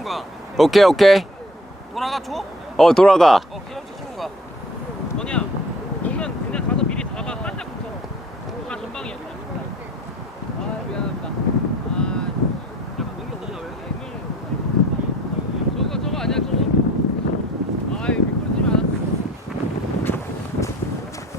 치는 거야. 오케이 오케이 돌아가 줘? 어 돌아가 어, 기름치 치는 거야. 뭐냐? 오면 그냥 가서 미리 잡아 반짝부터. 다 전방이야. 아 미안합니다. 아 약간 공이 없냐 왜? 저거 저거 아니야 저거. 아 미끄러지지 마.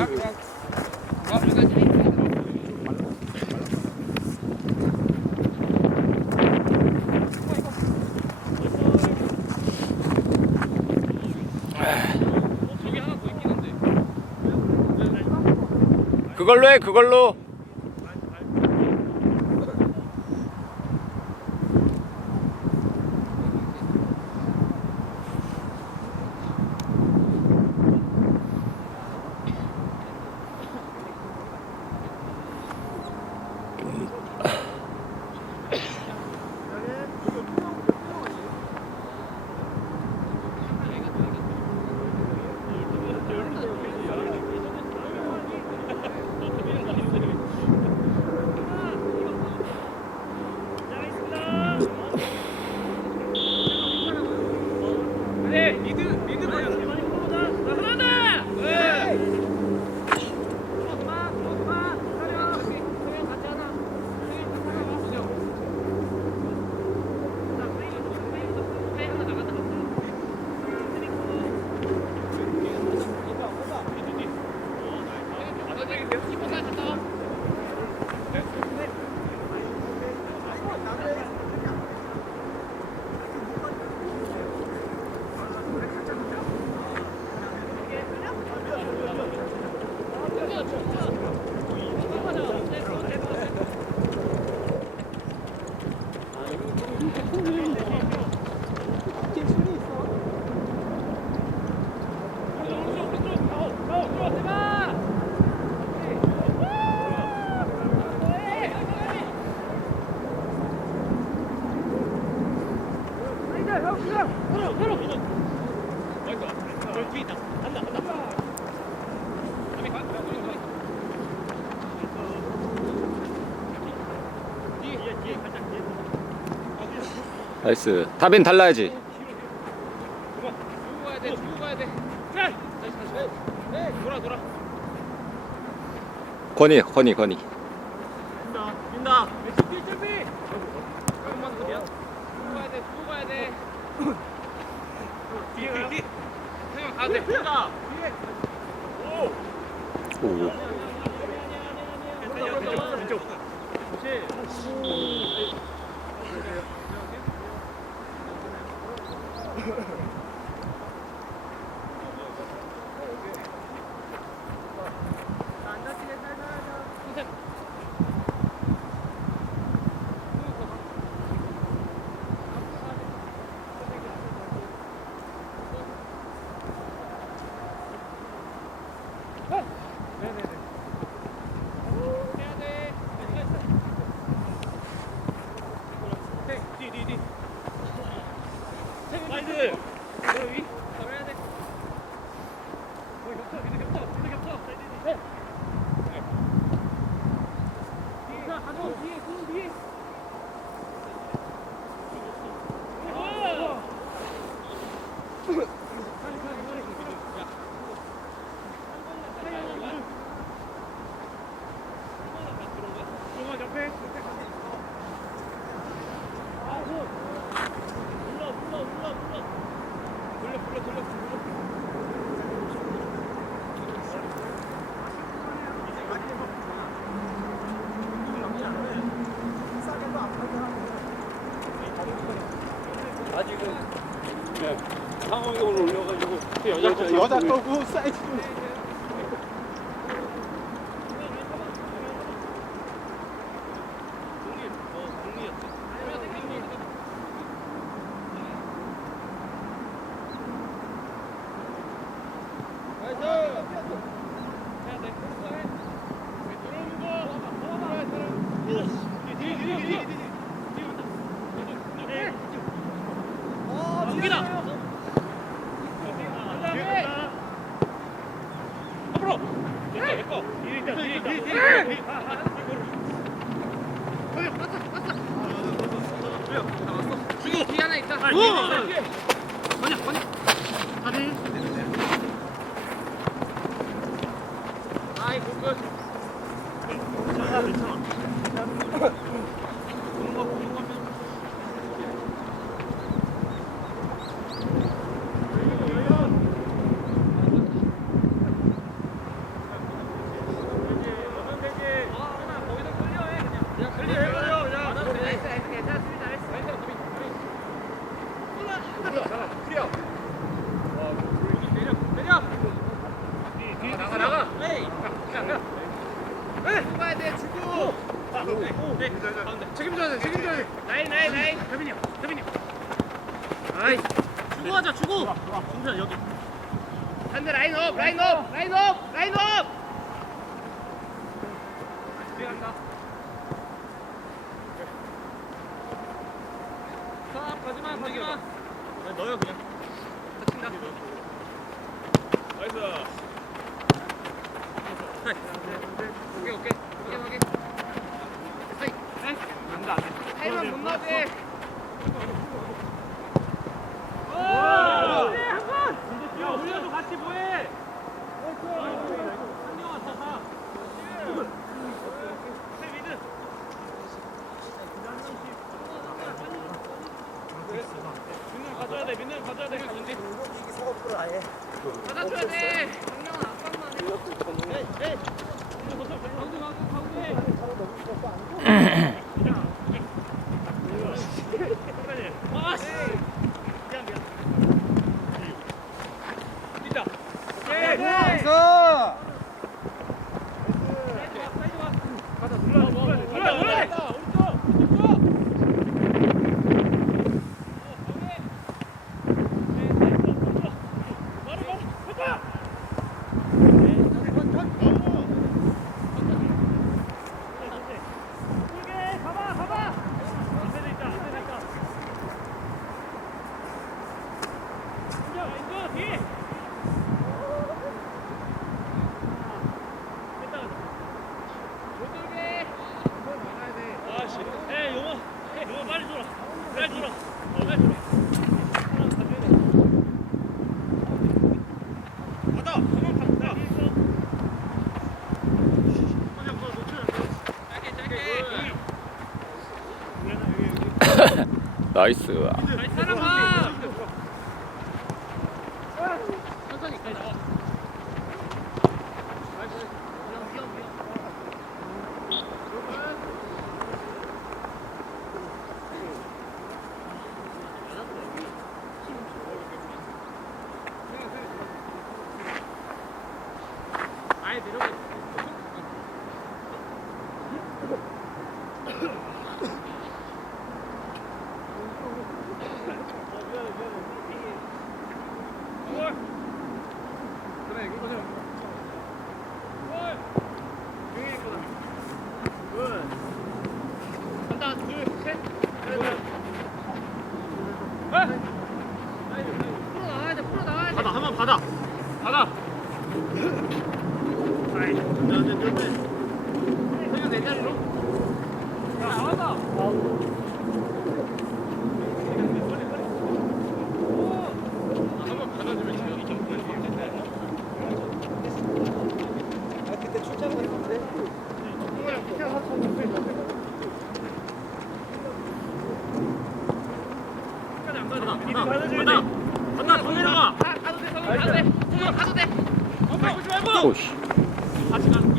야, 그냥. 야 여기까지 해. 어, 저기 하나 더 있긴 한데. 그걸로 해 그걸로 네, 미드 미드 봐야 돼. 하나다. 네. 엄마, 엄마, 가려. 그냥 같이 하나. 그냥 같이 하나 보세요. 자, 그냥 해 하나 나간다. 아, 너 저기 계속 키퍼까지 갔다 와. 나이스. 다빈 달라야지. 주고 가야 돼, 주고 가야 돼. 다시 다시 다시. 네, 돌아 돌아. 건이 건이 건이 민다, 민다. 왼쪽 뒤 준비. 조금만 더 미안. 주고 가야 돼, 주고 가야 돼. 뒤에 가요. 태경 가야 돼. 민다. 오 왼쪽. 그렇지. 해야 돼. 뒤, 뒤, 뒤. 와이드. 여기. 잡아야 돼. 거기 겹쳐, 미드 겹쳐, 미드 겹쳐. 네. 뒤에, 자, 가져. 뒤에, 그 뒤에. 오! 빨리, 빨리, 빨리. 야. 조금만 옆에. 아, 손. 불러, 불러, 불러, 불러. 돌려, 불러, 돌려, 불러. 상호역을 올려가지고 여자 거고 사이즈 앞으로. 됐어, 됐어. 뒤에 있다, 뒤에 있다. 뒤에 있다. 뒤에 하나 있다. 건이야 건이야 다들 아이 굿굿 괜찮아 괜찮아 보는 거 보는 거 그냥 클리어해버려 그냥 나가 나가 죽어야 돼 죽어 책임져야 돼 책임져야 돼 나이 나이 나이 태빈이 형 태빈이 형 아이 주고 하자 주고 준수야 여기 반대 라인 업 라인 업 라인 업 라인 업 간다 싹 가지마 가지마 넣어요 그냥 다친다 나이스 오케이 오케이 오케이 오케이 안돼 안돼 타이밍 못 나게 야 우리도 같이 뭐해 한경아 가 미드 민는 가져야 돼 민는 가져야 돼 가는지 받아줘야 돼 정명은 압박만 해 가자 눌러 눌러 눌러 오른쪽 오른쪽 바로 바로 가자 크게 가봐 가봐 앞에도 있다 앞에도 있다 인정 인정 뒤 됐다 아씨 에 용어 에 용어 빨리 줘라 빨리 줘라 어 빨리 줘라 하나 가져야 돼 받아 한번 받다 그냥 그거 놓치면 안 돼. 짧게 짧게 나이스 나이스 사랑아 천천히 가야 나와 아예 내려가 그래 이거 보세요 간다 둘셋 풀어 나와야 돼 풀어 나와야 돼 받아 한번 받아 받아 아이 안돼 안돼 안돼 그냥 내 자리로 야 나와봐 한번 받아주면 지금 이점 간다 간다 더 내려가 가도 돼 가도 돼 가도 돼 가도 돼 어 밟지 말고 오씨 같이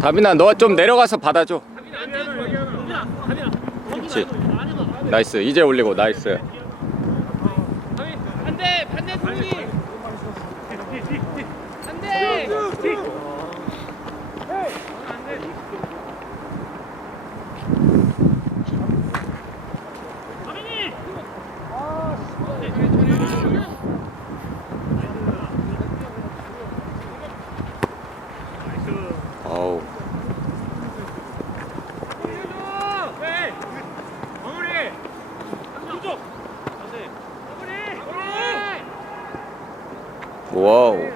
다빈아 너 좀 내려가서 받아줘. 그렇지 나이스. 이제 올리고 나이스. Whoa.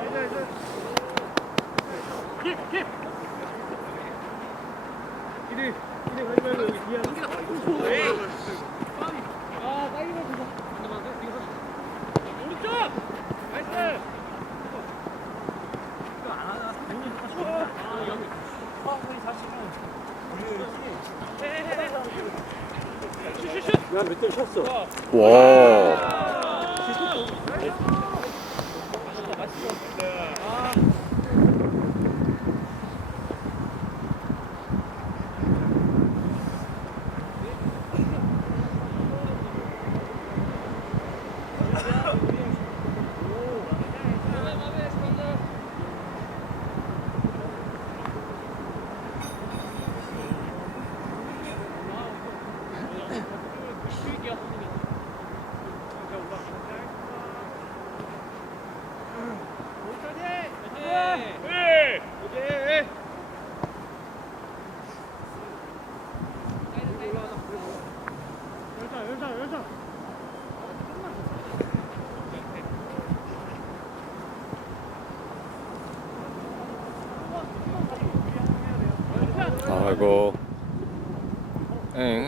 응.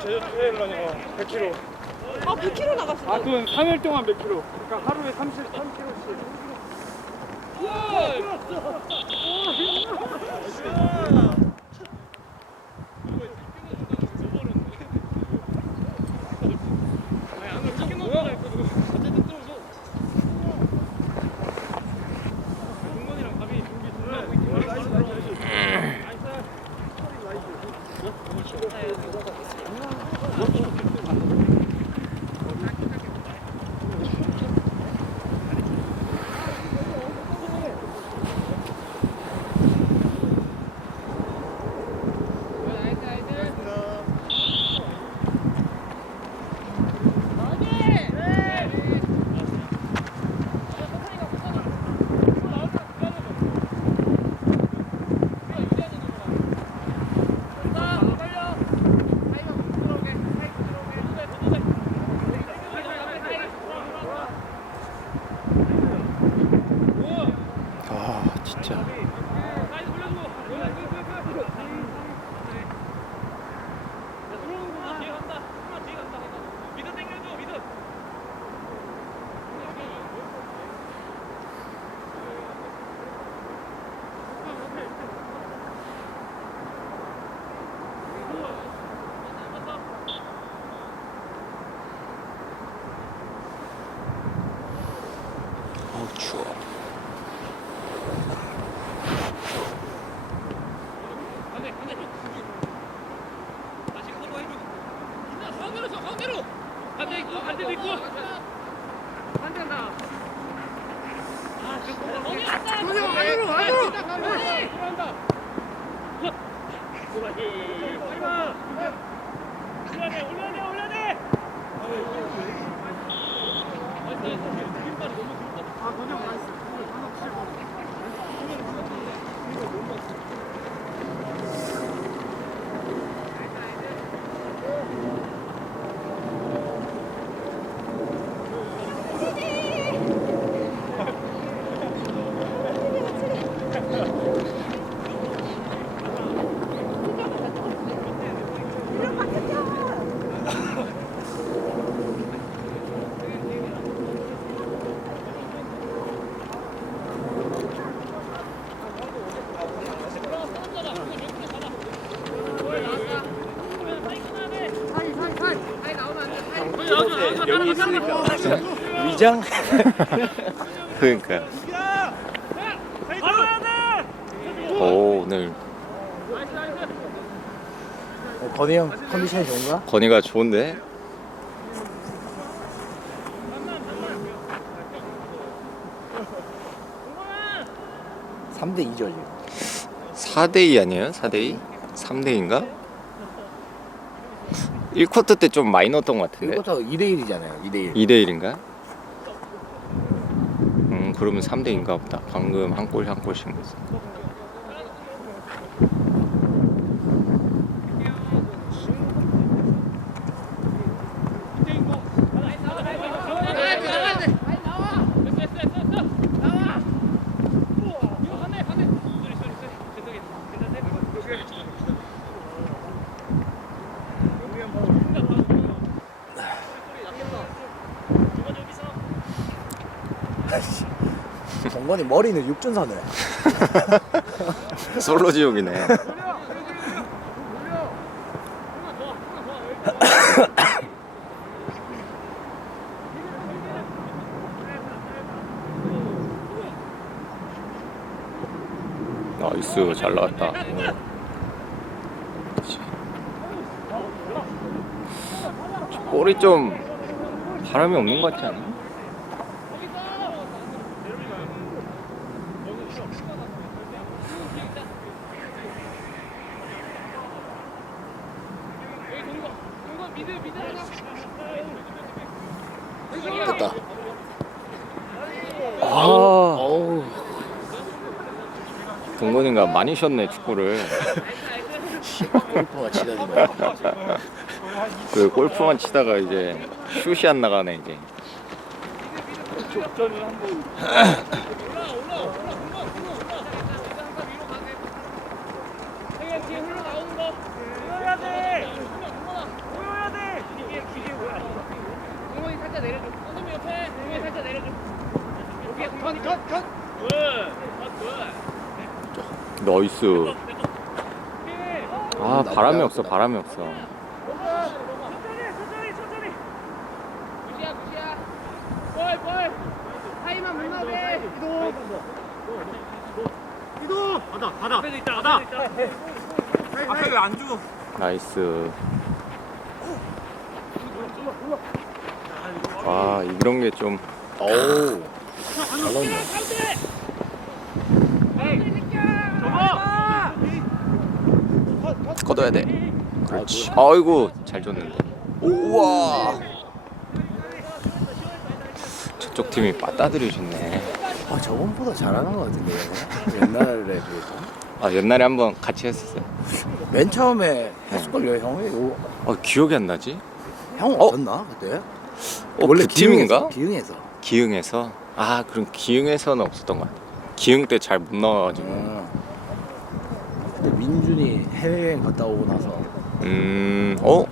주 트레일러니 100km. 아 100km 나갔어. 아, 그건 3일 동안 100km. 그러니까 하루에 30, 3km씩. 2장? 그러니까. 오, 오늘 어, 건희 형 컨디션이 좋은가? 건이가 좋은데? 3대2죠, 4대2 아니에요? 4대2? 3대2인가? 1쿼터 때 좀 많이 넣었던 것 같은데? 1쿼터 2대1이잖아요 2대1 2대1인가? 음 그러면 3대2인가 보다. 방금 한 골 한 골씩 넣었어 정건이 머리는 육준선을 솔로 지옥이네 나이스 잘 나왔다. 볼이 좀 바람이 없는 것 같지 않아? 됐다 아 어우 동건이가 많이 쉬었네 축구를. 골프가 치다니 뭐 그 골프만 치다가 이제 슛이 안 나가네 이제 족전을 한번 올라 올라 올라 올라 올라 올라 항상 위로 가세요 형님 뒤에 흘러나오는 거 보여야 돼 보여야 돼 기계 기계 뭐야 동원이 살짝 내려줘 선생님 옆에 동원이 살짝 내려줘 여기에 컷컷컷 굿굿 너이스. 아 바람이 없어 바람이 없어. 앞에도 있다 가다 앞에 왜안 줘? 나이스. 아 이런 게좀 어우. 잘 넣네. 걷어야 돼. 그렇지. 아이고 잘 줬는데. 우와. 저쪽 팀이 빠따들이셨네. 아 저번보다 잘하는 것 같은데. 옛날에 비해서. 아 옛날에 한번 같이 했었어요. 맨 처음에 했을걸요 형이. 요- 어 기억이 안 나지? 형 어? 없었나 그때? 어, 그 팀인가? 기흥에서. 기흥에서. 아 그럼 기흥에서는 없었던 것 같아. 기흥 때 잘 못 나와가지고. 응. 근데 민준이 해외여행 갔다 오고 나서 음. 어?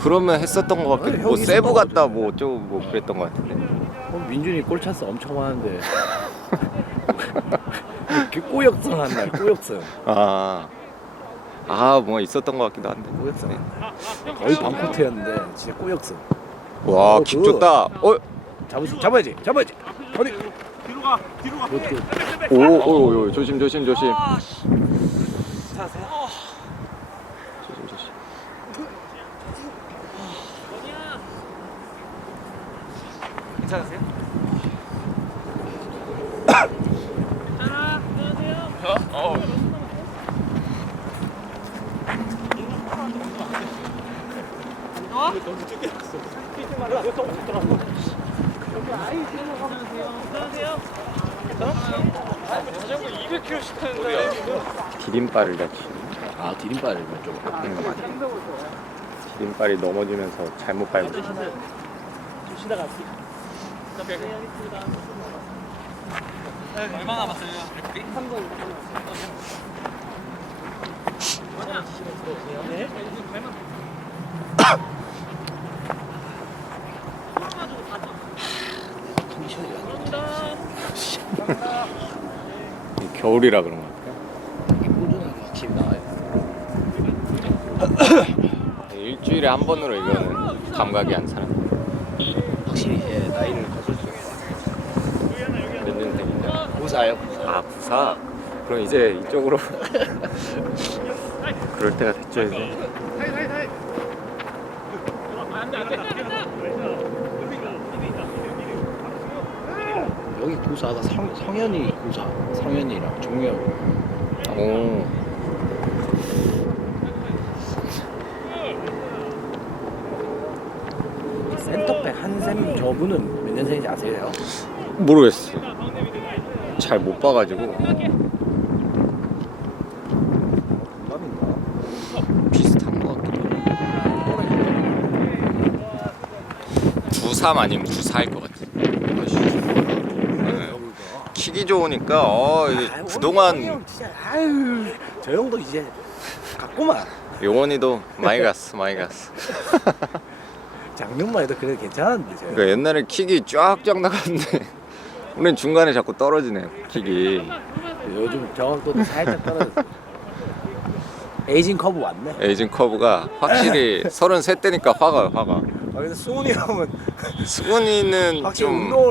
그러면 했었던 것 같기도. 네, 뭐 형이 세부 있었던 갔다 뭐 어쩌고 뭐 그랬던 것 같은데. 어, 민준이 골 찬스 엄청 많은데 그 꼬역성 한날 꼬역성 아. 아, 뭐 있었던 것 같기도 한데. 꼬역성 거의 반코트였는데 진짜 꼬역성 와, 어, 킥 그거. 좋다. 어? 잡으지 잡아야지 잡아야지 어디 뒤로 가 뒤로 가 굿, 굿. 오, 오, 오, 조심, 조심, 조심. 조심, 조심. 괜찮으세요? 괜찮아 안녕하세요 너무 쫓겨났어 뛰지 말라 그거 좀 없더라고 안녕하세요 자전거 200km씩 타는데 디딤발을 다치. 아 디딤발을 좀 디딤발이 넘어지면서 잘못 밟고. 얼마 남았어요? 이 겨울이라 그런 것 같아요. 꾸준하게 확실히 나와요 일주일에 한 번으로 이거는 감각이 안 살아. 확실히 예, 나이를 거슬수록 몇 년생인가? 고사예요 고사 아, 부사. 그럼 이제 이쪽으로. 그럴 때가 됐죠, 이제. 여기 고사가 성, 성현이 고사 성현이랑 종현 오. 저분은 몇 년생인지 아세요? 모르겠어. 잘 못 봐가지고. 비슷한 것 같기도 하고. 93 아니면 94일 것 같아. 킥이 좋으니까 어 이게 아유, 그동안 진짜 아유 저 형도 이제 갔구만 용원이도 많이 갔어 많이 갔어. 작년만 해도 그래 괜찮았는데 저 그러니까 옛날에 킥이 쫙쫙 나갔는데 우린 중간에 자꾸 떨어지네 킥이. 요즘 정확도도 살짝 떨어졌어 에이징 커브 왔네 에이징 커브가 확실히 33대니까 화가요 화가. 아 근데 수훈이 형은 수근이는 확실히 좀 운동을